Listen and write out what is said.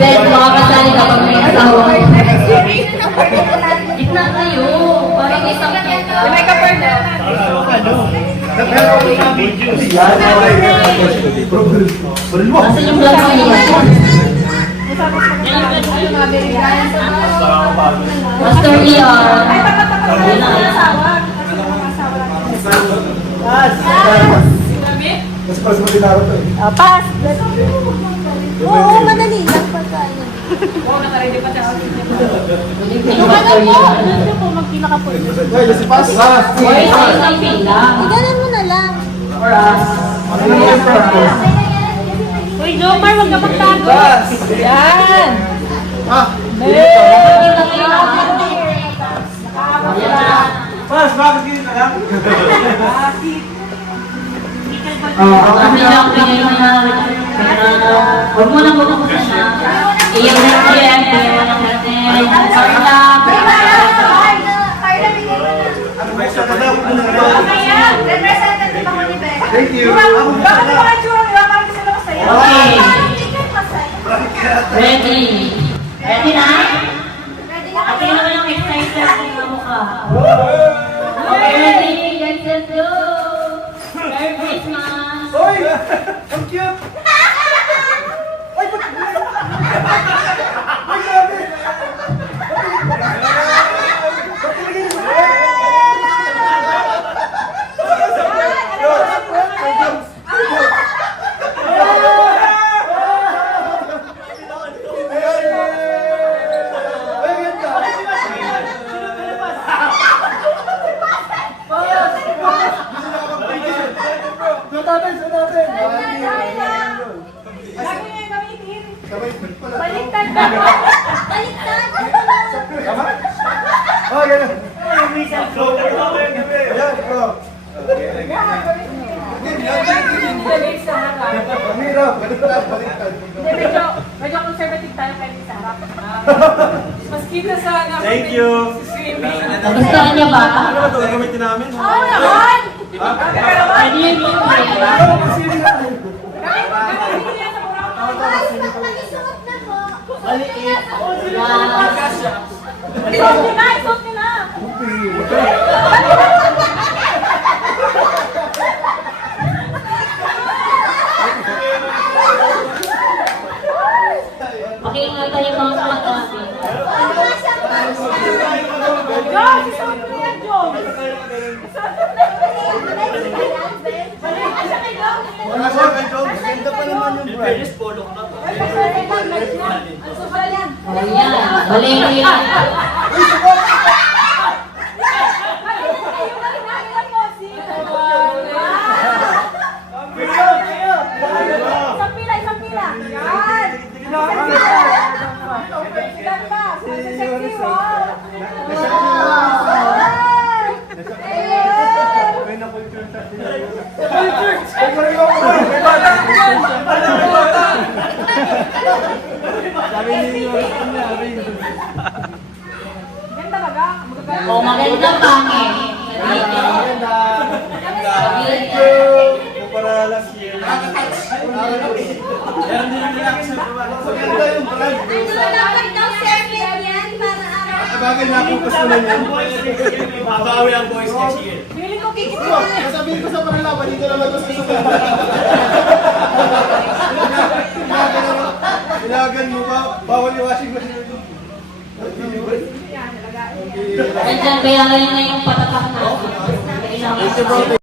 Then, makakasali kapag may asawa. Gitna kayo. Parang isang kita. May kapar na. Asan yung vlog mo yan? Master Leon. Pass! Oo, madali lang pagkain. Oo, nakaready pa siya. Master Leon. Ano po, magpila ka po. Wait, isang pila. Iganan mo na lang. For us. Uy, Jomar, huwag ka magtago. Yan! Mas, bakit ganyan ka lang? Kami lang, pingin mo na. Huwag mo na bumukusan na. Iyan na yan, iyan mo lang natin. Sorry lang. Ano ba isa ka daw? Thank you. Okay. Ready. Ready na? At yun naman yung exercise ng mukha. Okay, ready? Get set, go! Merry Christmas! Hoy! Ang cute! Ay, ba't? Ay, grabe! Baliktad ba? Baliktad! Oh, gano'n. Ayan, bro. Mahirap. Baliktad. Medyo conservative tayo kahit sa harap. Mas kita sa Thank you. swimming. Nagustuhan niya ba? Ano ba ito? Gagamitin namin? Oo naman! Pwede yun yung Isuot nyo na! Isuot nyo na! Pakiingatan yung mga sulat natin. Diyos! Isuot nyo yan, Diyos! Balik ka siya kay Diyos! Wala siya kay Jones. Ganda pa naman yung bride. Ang subal yan! Ayan. Balik mo yan. Isang pila! Isang pila! Yan! Isang pila! Ilan pa? Sexy, wow! Ganda ba ga? O, maganda pangit. Para last year. Yan din yung reaction. Maganda yung bride. Bagay na akong kusunan yan. Mabawi ang boys next year. Feeling ko kikit Bro, sasabihin ko sa panalaban, dito lang ako sa suka. Ilagan mo ba? Bawal yung washing machine. Nandiyan, kaya ngayon na yung patatak natin. Kailangan